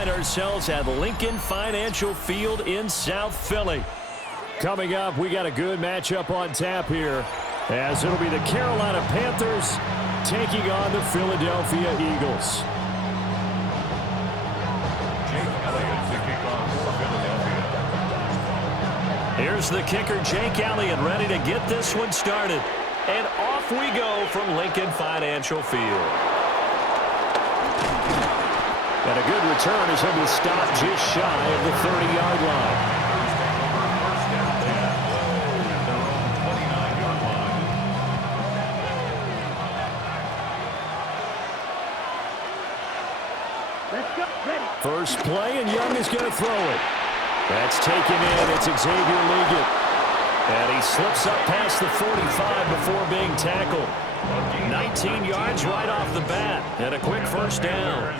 find ourselves at Lincoln Financial Field in South Philly. Coming up, we got a good matchup on tap here, as it'll be the Carolina Panthers taking on the Philadelphia Eagles. Here's the kicker, Jake Elliott, ready to get this one started. And off we go from Lincoln Financial Field. And a good return is able to stop just shy of the 30-yard line. First play, and Young is going to throw it. That's taken in. It's Xavier Liggett. And he slips up past the 45 before being tackled. 19 yards right off the bat. And a quick first down.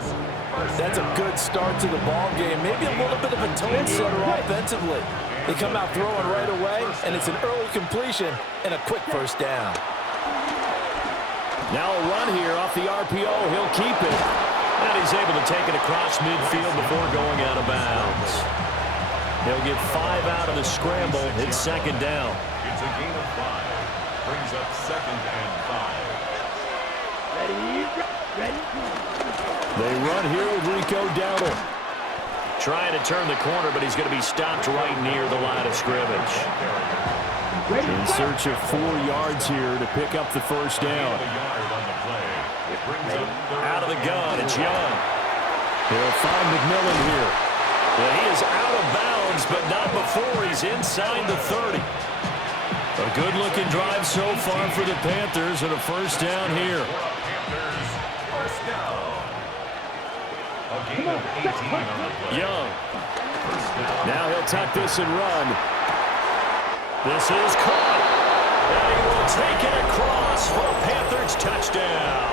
That's a good start to the ball game. Maybe a little bit of a tone setter offensively. They come out throwing right away, and it's an early completion and a quick first down. Now a run here off the RPO. He'll keep it. And he's able to take it across midfield before going out of bounds. He'll get 5 out of the scramble. It's second down. It's a gain of 5. Brings up 2nd and 5. Ready. They run here with Rico Dowdle. Trying to turn the corner, but he's going to be stopped right near the line of scrimmage. In search of 4 yards here to pick up the first down. Out of the gun, it's Young. He'll find McMillan here. Well, he is out of bounds, but not before he's inside the 30. A good-looking drive so far for the Panthers, and a first down here. Young. Now he'll tuck this and run. This is caught. And he will take it across for a Panthers touchdown.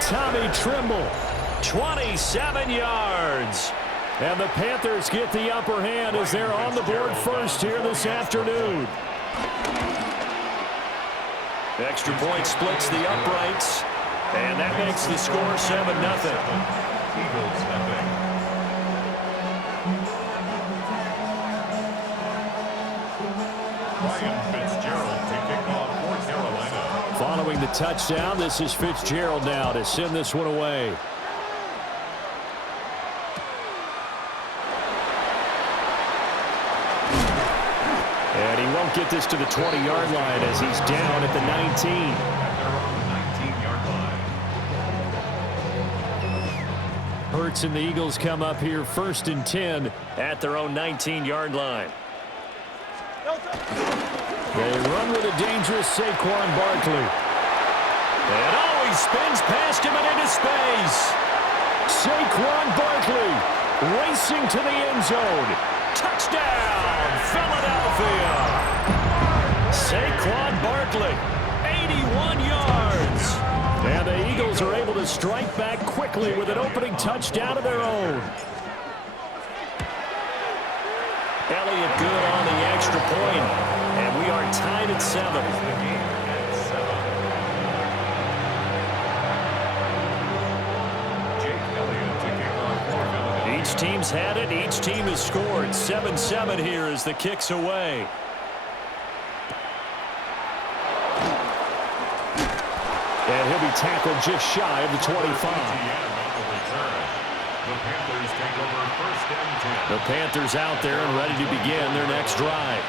Tommy Trimble, 27 yards. And the Panthers get the upper hand as they're on the board first here this afternoon. Extra point splits the uprights. And that makes the score 7-0. Eagles nothing. Ryan Fitzgerald to kick off for Carolina. Following the touchdown, this is Fitzgerald now to send this one away. And he won't get this to the 20-yard line as he's down at the 19. Hurts and the Eagles come up here 1st and 10 at their own 19-yard line. They run with a dangerous Saquon Barkley. And he spins past him and into space. Saquon Barkley racing to the end zone. Touchdown, Philadelphia. Saquon Barkley, 81 yards. And the Eagles are able to strike back quickly with an opening touchdown of their own. Elliott good on the extra point. And we are tied at 7. Each team's had it. Each team has scored. 7-7 here as the kick's away. And he'll be tackled just shy of the 25. The Panthers out there and ready to begin their next drive.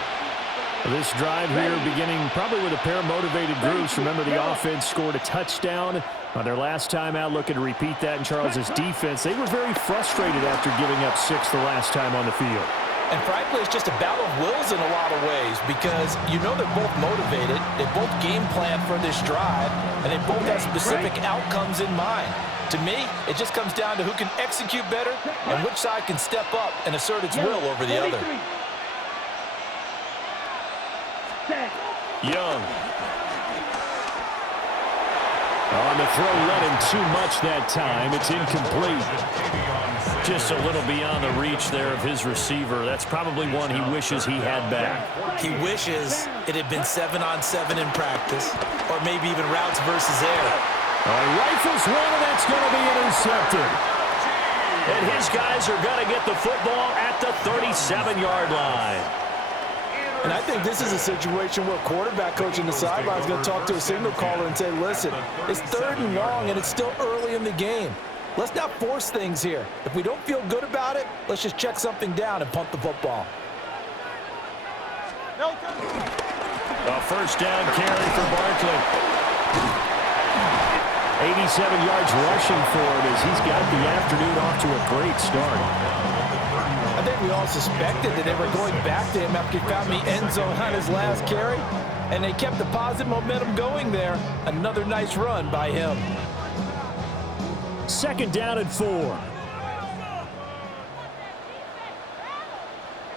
This drive here beginning probably with a pair of motivated groups. Remember, the offense scored a touchdown on their last time out. Looking to repeat that in Charles's defense. They were very frustrated after giving up 6 the last time on the field. And frankly, it's just a battle of wills in a lot of ways because you know they're both motivated, they both game plan for this drive, and they both have specific outcomes in mind. To me, it just comes down to who can execute better and which side can step up and assert its will over the other. Young. On the throw, led him too much that time. It's incomplete. Just a little beyond the reach there of his receiver. That's probably one he wishes he had back. He wishes it had been 7-on-7 in practice, or maybe even routes versus air. Rifles one, and that's going to be intercepted. And his guys are going to get the football at the 37-yard line. And I think this is a situation where quarterback coach in the sideline is going to talk to a signal caller and say, listen, it's 3rd and long and it's still early in the game. Let's not force things here. If we don't feel good about it, let's just check something down and punt the football. A first down carry for Barkley. 87 yards rushing for him as he's got the afternoon off to a great start. I think we all suspected that they were going back to him after he found the end zone on his last carry, and they kept the positive momentum going there. Another nice run by him. 2nd down and 4.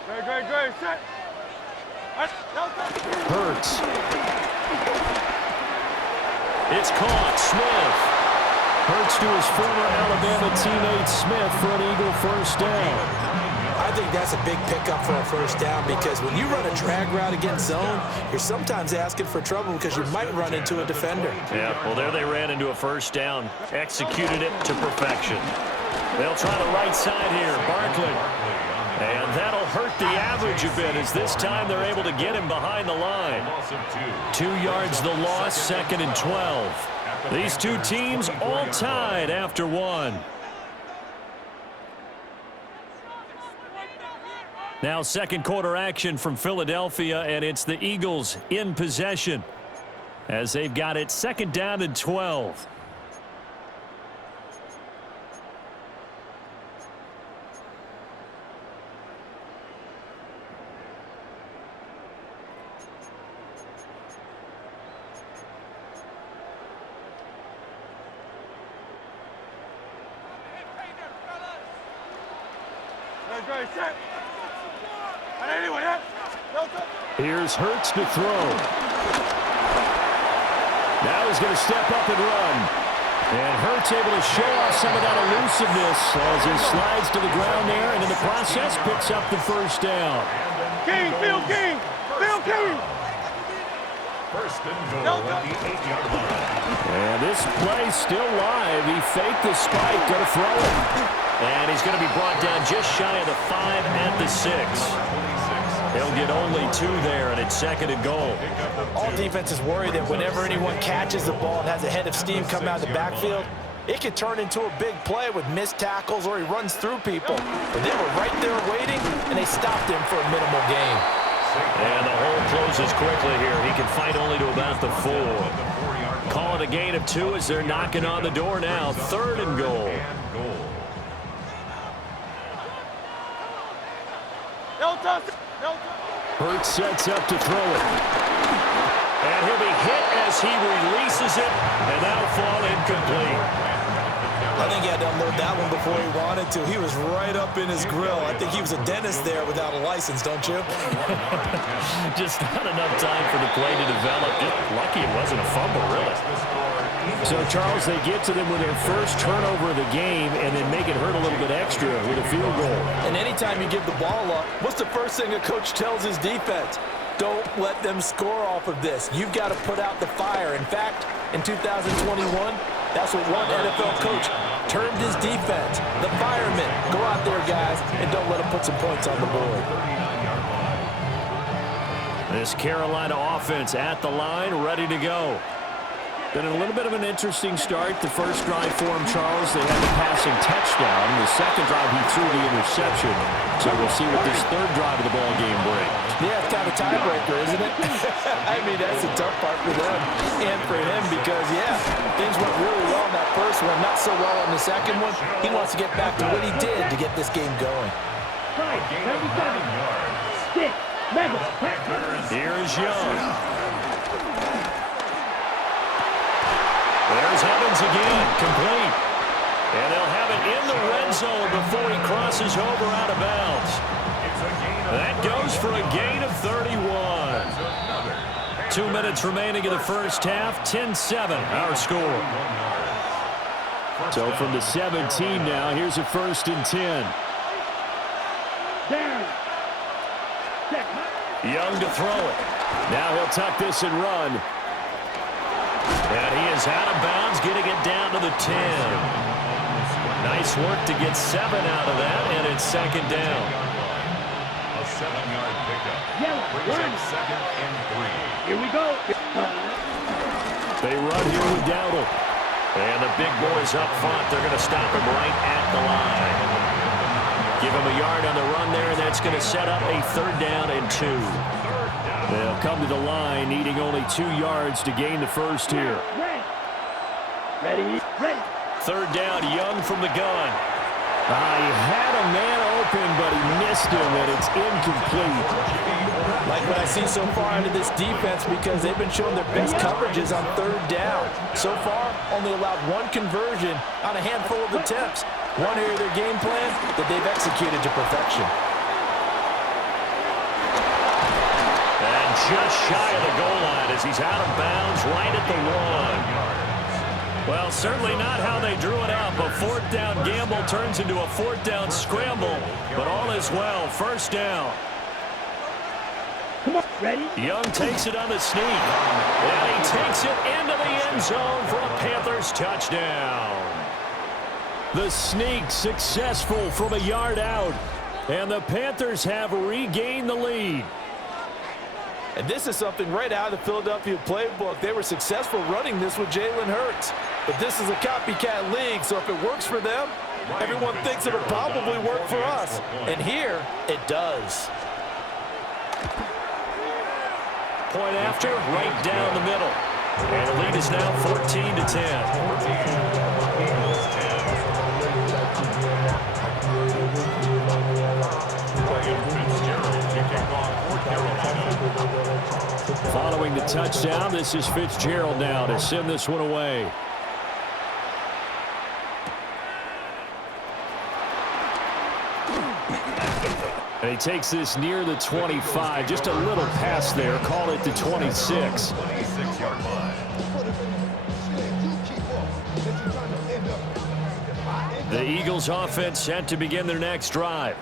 Great. Set. Hurts. It's caught. Smith. Hurts to his former Alabama teammate Smith for an Eagle first down. I think that's a big pickup for a first down because when you run a drag route against zone, you're sometimes asking for trouble because you might run into a defender. Yeah, well, there they ran into a first down. Executed it to perfection. They'll try the right side here. Barkley. And that'll hurt the average a bit as this time they're able to get him behind the line. 2 yards the loss, 2nd and 12. These two teams all tied after 1. Now 2nd quarter action from Philadelphia, and it's the Eagles in possession as they've got it 2nd down and 12. Here's Hurts to throw. Now he's going to step up and run. And Hurts able to show off some of that elusiveness as he slides to the ground there, and in the process picks up the first down. King. First and goal at the 8-yard line. And this play still live. He faked the spike, going to throw it. And he's going to be brought down just shy of the 5 at the 6. He'll get only 2 there, and it's 2nd and goal. All defenses worry that whenever anyone catches the ball and has a head of steam coming out of the backfield, it could turn into a big play with missed tackles or he runs through people. But they were right there waiting, and they stopped him for a minimal gain. And the hole closes quickly here. He can fight only to about the 4. Call it a gain of 2 as they're knocking on the door now. 3rd and goal. Hurts sets up to throw it. And he'll be hit as he releases it, and that'll fall incomplete. I think he had to unload that one before he wanted to. He was right up in his grill. I think he was a dentist there without a license, don't you? Just not enough time for the play to develop. Just lucky it wasn't a fumble, really. So, Charles, they get to them with their first turnover of the game and then make it hurt a little bit extra with a field goal. And anytime you give the ball up, what's the first thing a coach tells his defense? Don't let them score off of this. You've got to put out the fire. In fact, in 2021, that's what one NFL coach termed his defense. The firemen. Go out there, guys, and don't let them put some points on the board. This Carolina offense at the line, ready to go. Been a little bit of an interesting start. The first drive for him, Charles, they had the passing touchdown. The second drive, he threw the interception. So we'll see what this third drive of the ball game brings. Yeah, it's kind of a tiebreaker, isn't it? I mean, that's the tough part for them and for him because, yeah, things went really well in that first one, not so well in the second one. He wants to get back to what he did to get this game going. Here's Young. There's Evans again, complete. And they'll have it in the red zone before he crosses over out of bounds. That goes for a gain of 31. 2 minutes remaining in the first half, 10-7 our score. So from the 17 now, here's a 1st and 10. Young to throw it. Now he'll tuck this and run. And he is out of bounds, getting it down to the 10. Nice work to get 7 out of that, and it's second down. A 7-yard pickup. Brings up second and 3. Here we go. They run here with Dowdle. And the big boys up front, they're going to stop him right at the line. Give him a yard on the run there, and that's going to set up a 3rd down and 2. They'll come to the line, needing only 2 yards to gain the first here. Ready. 3rd down, Young from the gun. He had a man open, but he missed him, and it's incomplete. Like what I see so far out of this defense, because they've been showing their best coverages on 3rd down. So far, only allowed 1 conversion on a handful of attempts. One area of their game plan that they've executed to perfection. And just shy of the goal line as he's out of bounds right at the 1. Well, certainly not how they drew it up. A 4th down gamble turns into a 4th down scramble, but all is well. 1st down. Come on, ready? Young takes it on the sneak, and he takes it into the end zone for a Panthers touchdown. The sneak successful from a yard out, and the Panthers have regained the lead. And this is something right out of the Philadelphia playbook. They were successful running this with Jalen Hurts. But this is a copycat league, so if it works for them, everyone thinks it'll probably work for us. And here, it does. Point after, right down the middle. And the lead is now 14-10. Following the touchdown, this is Fitzgerald now to send this one away. And he takes this near the 25. Just a little pass there. Call it the 26. 26-yard line. The Eagles offense set to begin their next drive.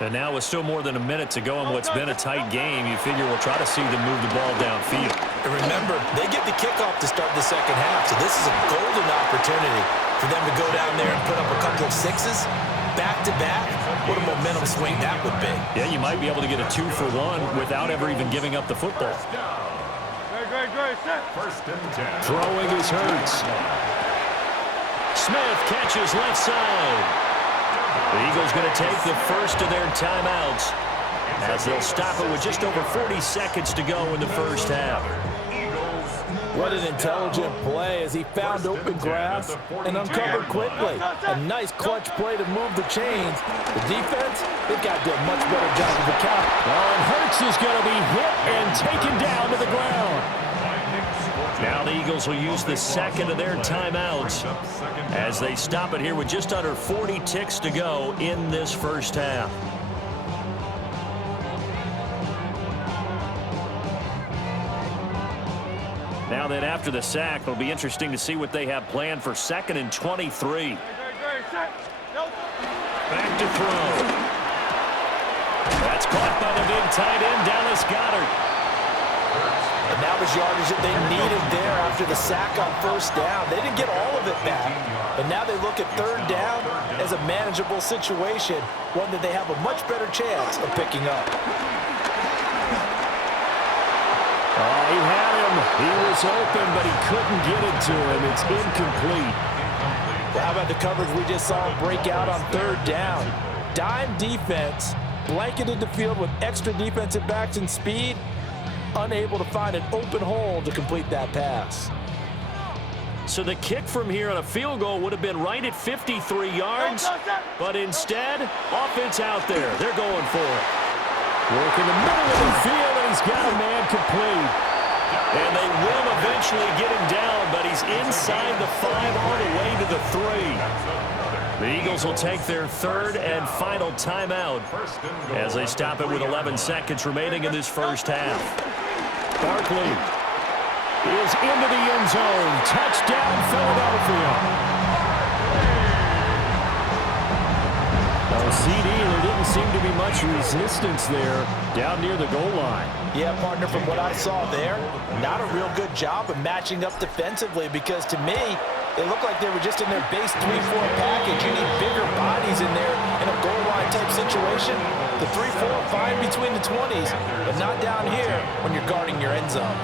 And now with still more than a minute to go in what's been a tight game, you figure we'll try to see them move the ball downfield. And remember, they get the kickoff to start the second half, so this is a golden opportunity for them to go down there and put up a couple of 6s back-to-back. What a momentum swing that would be. Yeah, you might be able to get a 2-for-1 without ever even giving up the football. Great, set. 1st and 10. Throwing is Hurts. Smith catches left side. The Eagles going to take the first of their timeouts as they'll stop it with just over 40 seconds to go in the first half. What an intelligent play as he found open grass and uncovered quickly. A nice clutch play to move the chains. The defense, they've got to do a much better job of the count. And Hurts is going to be hit and taken down to the ground. Now the Eagles will use the second of their timeouts as they stop it here with just under 40 ticks to go in this first half. Now then, after the sack, it'll be interesting to see what they have planned for 2nd and 23. Back to throw. That's caught by the big tight end, Dallas Goedert. And that was yardage that they needed there after the sack on 1st down. They didn't get all of it back, but now they look at 3rd down as a manageable situation, one that they have a much better chance of picking up. Oh, he had him. He was open, but he couldn't get it to him. It's incomplete. Well, how about the coverage we just saw break out on 3rd down? Dime defense, blanketed the field with extra defensive backs and speed, unable to find an open hole to complete that pass. So the kick from here on a field goal would have been right at 53 yards, but instead, offense out there. They're going for it. Work in the middle of the field, and he's got a man complete. And they will eventually get him down, but he's inside the 5 all the way to the 3. The Eagles will take their 3rd and final timeout as they stop it with 11 seconds remaining in this first half. Barkley is into the end zone. Touchdown, Philadelphia. No CD, there didn't seem to be much resistance there down near the goal line. Yeah, partner, from what I saw there, not a real good job of matching up defensively because to me, It looked like they were just in their base 3-4 package. You need bigger bodies in there in a goal line type situation. The 3-4 fine between the 20s, but not down here when you're guarding your end zone.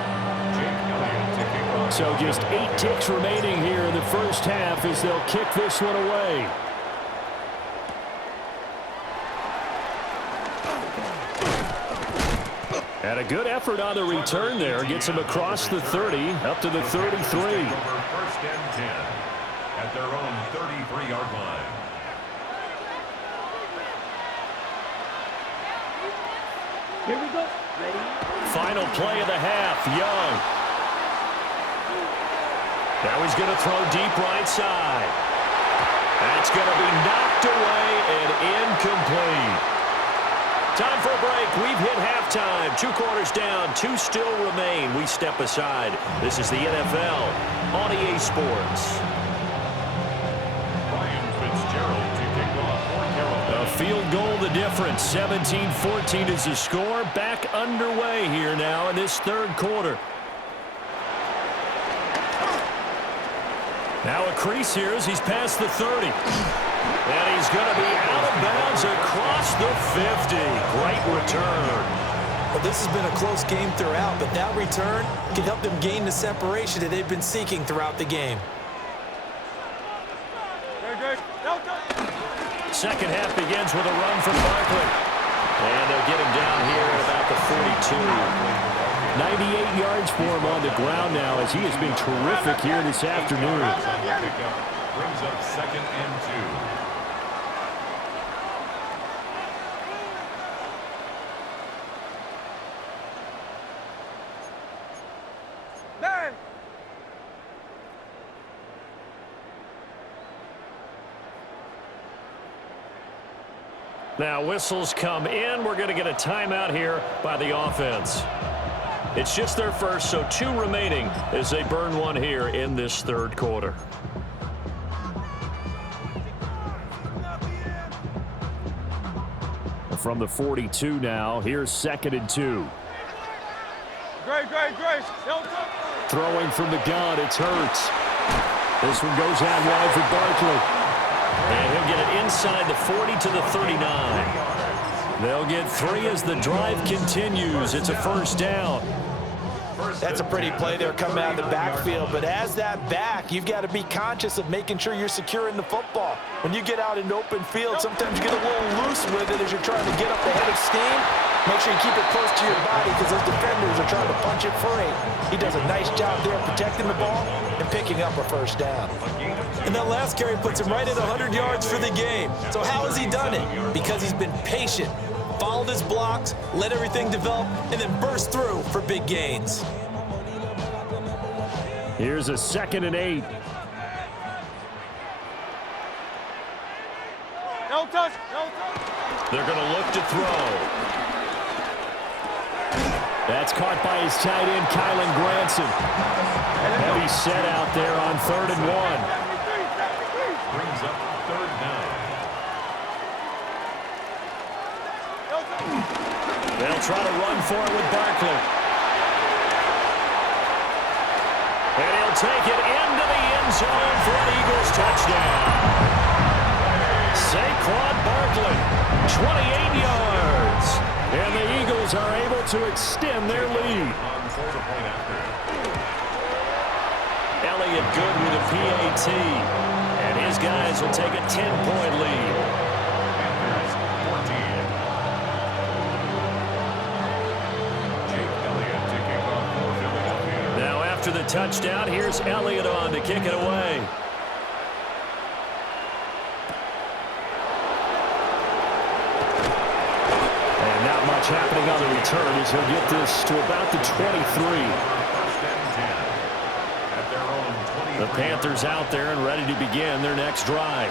So just 8 ticks remaining here in the first half as they'll kick this one away. And a good effort on the return there. Gets him across the 30, up to the 33. First and 10 at their own 33-yard line. Here we go. Ready? Final play of the half. Young. Now he's going to throw deep right side. That's going to be knocked away and incomplete. Time for a break. We've hit halftime. 2 quarters down. 2 still remain. We step aside. This is the NFL on EA Sports. Ryan Fitzgerald to kick off for Carolina. A field goal the difference. 17-14 is the score. Back underway here now in this third quarter. Now a crease here as he's past the 30. And he's going to be out of bounds across the 50. Great return. Well, this has been a close game throughout, but that return can help them gain the separation that they've been seeking throughout the game. Second half begins with a run from Barkley. And they'll get him down here at about the 42. 98 yards for him on the ground now as he has been terrific here this afternoon. Brings up 2nd and 2. Now whistles come in. We're going to get a timeout here by the offense. It's just their first, so 2 remaining as they burn one here in this third quarter. From the 42 now, here's 2nd and 2. Great. Throwing from the gun, it's Hurts. This one goes out wide for Barkley. And he'll get it inside the 40 to the 39. They'll get 3 as the drive continues. It's a first down. That's a pretty play there coming out of the backfield, but as that back, you've got to be conscious of making sure you're securing the football. When you get out into open field, sometimes you get a little loose with it as you're trying to get up the head of steam. Make sure you keep it close to your body because those defenders are trying to punch it free. He does a nice job there protecting the ball and picking up a first down. And that last carry puts him right at 100 yards for the game. So how has he done it? Because he's been patient, followed his blocks, let everything develop, and then burst through for big gains. Here's a 2nd and 8. No touch. They're going to look to throw. That's caught by his tight end, Kylan Granson. Heavy set out there on 3rd and 1. Brings up 3rd down. They'll try to run for it with Barkley. And he'll take it into the end zone for an Eagles touchdown. Saquon Barkley, 28 yards. And the Eagles are able to extend their lead. Elliott good with a PAT. And his guys will take a 10-point lead. Panthers 14. Jake Elliott to kick off for Philadelphia. Now after the touchdown, here's Elliott on to kick it away. And not much happening on the return as he'll get this to about the 23. The Panthers out there and ready to begin their next drive.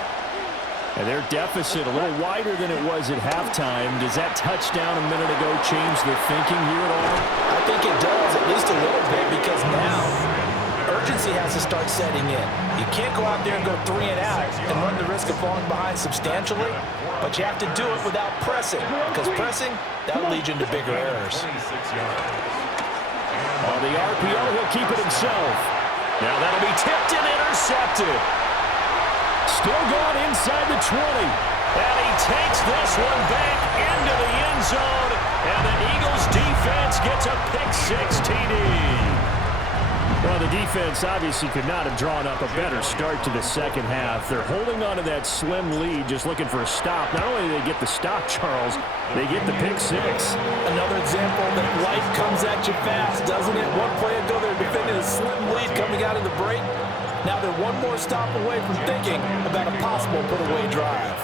And their deficit a little wider than it was at halftime. Does that touchdown a minute ago change their thinking here at all? I think it does, at least a little bit, because now urgency has to start setting in. You can't go out there and go 3 and out and run the risk of falling behind substantially, but you have to do it without pressing, because pressing, that'll lead you into bigger errors. On the RPO, he'll keep it himself. Now that'll be tipped and intercepted. Still going inside the 20. And he takes this one back into the end zone. And the Eagles defense gets a pick-6 TD. Well, the defense obviously could not have drawn up a better start to the second half. They're holding on to that slim lead, just looking for a stop. Not only do they get the stop, Charles, they get the pick-6. Another example that life comes at you fast, doesn't it? One play ago, they're defending a slim lead coming out of the break. Now they're one more stop away from thinking about a possible put-away drive.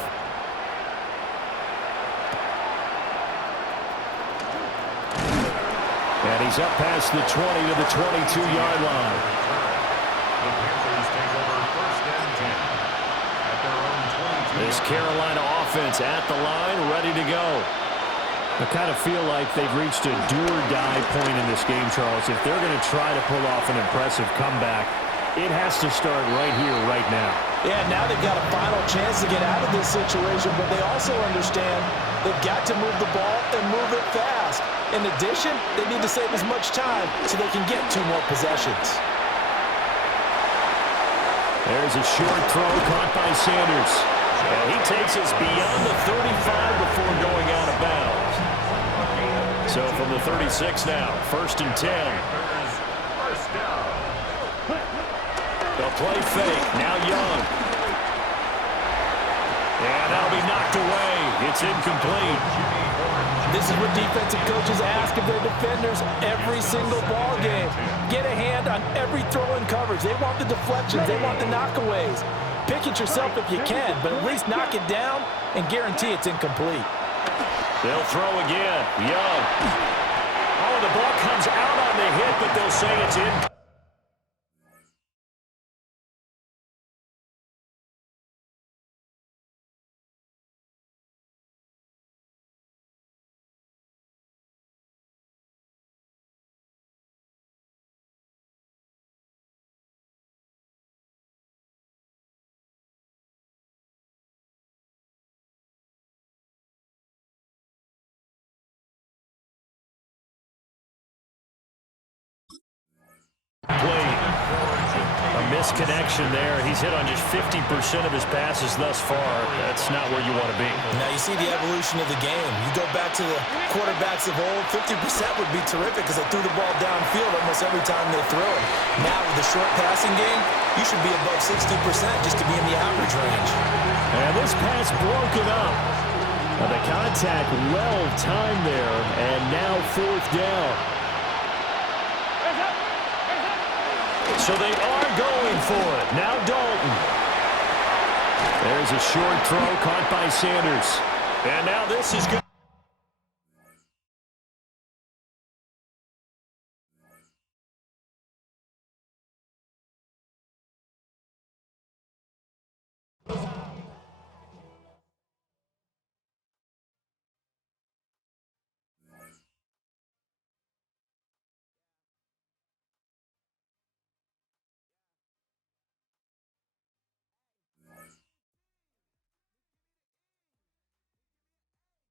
And he's up past the 20 to the 22-yard line. The Panthers take over first and 10 at their own 22. This Carolina offense at the line, ready to go. I kind of feel like they've reached a do-or-die point in this game, Charles. If they're going to try to pull off an impressive comeback, it has to start right here, right now. Yeah, now they've got a final chance to get out of this situation, but they also understand they've got to move the ball and move it fast. In addition, they need to save as much time so they can get 2 more possessions. There's a short throw caught by Sanders. And he takes us beyond the 35 before going out of bounds. So from the 36 now, first and 10. First down. They'll play fake. Now Young. And that'll be knocked away. It's incomplete. This is what defensive coaches ask of their defenders every single ball game. Get a hand on every throw in coverage. They want the deflections. They want the knockaways. Pick it yourself if you can, but at least knock it down and guarantee it's incomplete. They'll throw again. Young. Oh, the ball comes out on the hit, but they'll say it's in. A misconnection there. He's hit on just 50% of his passes thus far. That's not where you want to be. Now you see the evolution of the game. You go back to the quarterbacks of old, 50% would be terrific because they threw the ball downfield almost every time they threw it. Now with the short passing game, you should be above 60% just to be in the average range. And this pass broken up. The contact well timed there, and now fourth down. So they are going for it. Now Dalton. There's a short throw caught by Sanders. And now this is good.